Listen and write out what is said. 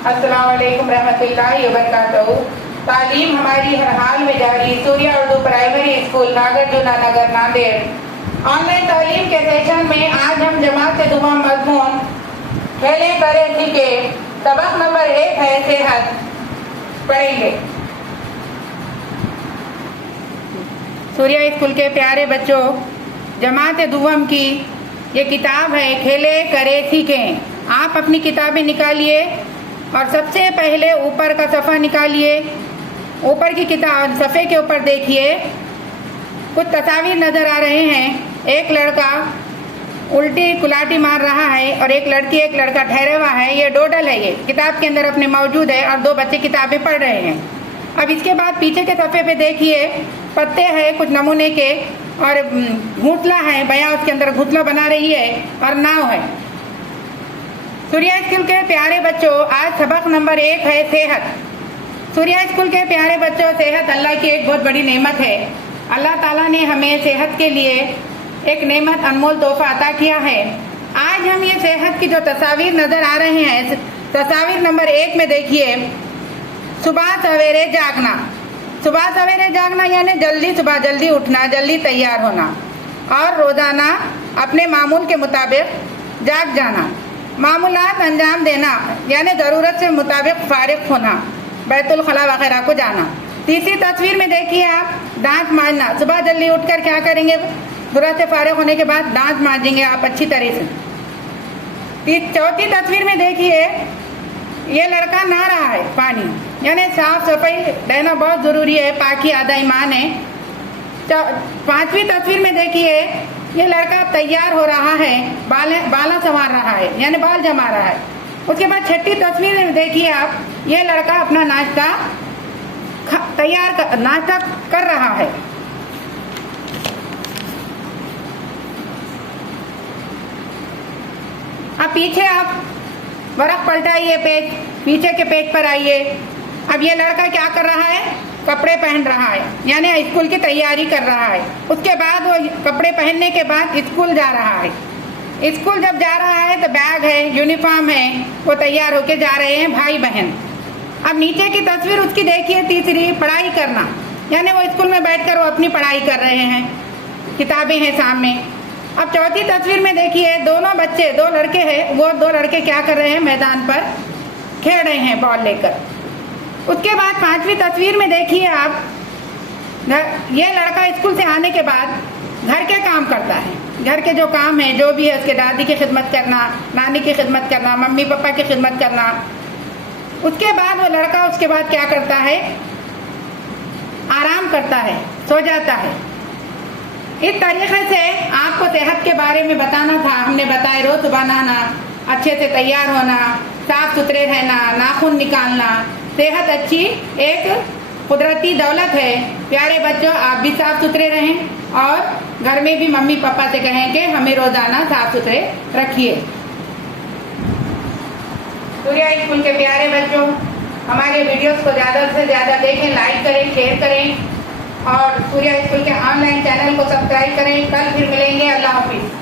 अस्सलाम वालेकुम रहमतुल्लाहि व बरकातहू। तालीम हमारी हर हाल में जारी। सूर्या उर्दू प्राइमरी स्कूल नागार्जुना नगर नांदेड़। ऑनलाइन तालीम के सेशन में आज हम जमात दुआ मजमून खेले करे सीखे सबक नंबर 1 है सेहत पढ़ेंगे। सूर्या स्कूल के प्यारे बच्चों, जमात दुवम की ये किताब है खेले करे सीखें। आप अपनी किताबें निकालिए और सबसे पहले ऊपर का सफ़ा निकालिए। ऊपर की किताब सफ़े के ऊपर देखिए, कुछ तस्वीर नज़र आ रहे हैं। एक लड़का उल्टी कुलाटी मार रहा है और एक लड़की एक लड़का ठहरा हुआ है। ये डोडल है, ये किताब के अंदर अपने मौजूद है और 2 बच्चे किताबें पढ़ रहे हैं। अब इसके बाद पीछे के सफ़े पे देखिए, पत्ते हैं कुछ नमूने के और घूंटला है, बया उसके अंदर घूंटला बना रही है और नाव है। सूर्या स्कूल के प्यारे बच्चों, आज सबक नंबर 1 है सेहत। सूर्या स्कूल के प्यारे बच्चों, सेहत अल्लाह की एक बहुत बड़ी नेमत है। अल्लाह ताला ने हमें सेहत के लिए एक नेमत अनमोल तोहफा अता किया है। आज हम ये सेहत की जो तस्वीर नजर आ रहे हैं, तस्वीर नंबर 1 में देखिए, सुबह सवेरे जागना। सुबह सवेरे जागना यानी जल्दी सुबह जल्दी उठना, जल्दी तैयार होना और रोजाना अपने मामूल के मुताबिक जाग जाना। मामूलात अंजाम देना यानी ज़रूरत से मुताबिक फारिग होना, बैतुल खला वगैरह को जाना। तीसरी तस्वीर में देखिए आप, दांत मांजना। सुबह जल्दी उठकर क्या करेंगे, ज़रूरत से फारिग होने के बाद दांत मांजेंगे आप अच्छी तरह से। चौथी तस्वीर में देखिए, ये लड़का नहा रहा है पानी, यानी साफ सफाई रहना बहुत ज़रूरी है, पाकी आधा ईमान है। 5वीं तस्वीर में देखिए, ये लड़का तैयार हो रहा है, बाला संवार रहा है यानी बाल जमा रहा है। उसके बाद 6ठी तस्वीर में देखिए आप, ये लड़का अपना नाश्ता नाश्ता कर रहा है। अब पीछे आप वर्क पलटाइए, पेज पीछे के पेज पर आइए। अब ये लड़का क्या कर रहा है, कपड़े पहन रहा है यानी स्कूल की तैयारी कर रहा है। उसके बाद वो कपड़े पहनने के बाद स्कूल जा रहा है। स्कूल जब जा रहा है तो बैग है, यूनिफॉर्म है, वो तैयार होके जा रहे हैं भाई बहन। अब नीचे की तस्वीर उसकी देखिए, तीसरी, पढ़ाई करना यानी वो स्कूल में बैठकर वो अपनी पढ़ाई कर रहे हैं, किताबें हैं सामने। अब चौथी तस्वीर में देखिए, दोनों बच्चे, 2 लड़के हैं, वो 2 लड़के क्या कर रहे हैं, मैदान पर खेल रहे हैं बॉल लेकर। उसके बाद 5वीं तस्वीर में देखिए आप, ये लड़का स्कूल से आने के बाद घर के काम करता है। घर के जो काम है, जो भी है, उसके दादी की खिदमत करना, नानी की खिदमत करना, मम्मी पापा की खिदमत करना। उसके बाद वो लड़का उसके बाद क्या करता है, आराम करता है, सो जाता है। इस तरीके से आपको सेहत के बारे में बताना था। हमने बताया रोज सुबह नहाना, अच्छे से तैयार होना, साफ सुथरे रहना, नाखून निकालना। सेहत अच्छी एक कुदरती दौलत है। प्यारे बच्चों, आप भी साफ सुथरे रहें और घर में भी मम्मी पापा से कहें कि हमें रोजाना साफ सुथरे रखिए। सूर्या स्कूल के प्यारे बच्चों, हमारे वीडियोस को ज़्यादा से ज़्यादा देखें, लाइक करें, शेयर करें और सूर्या स्कूल के ऑनलाइन चैनल को सब्सक्राइब करें। कल फिर मिलेंगे। अल्लाह हाफिज।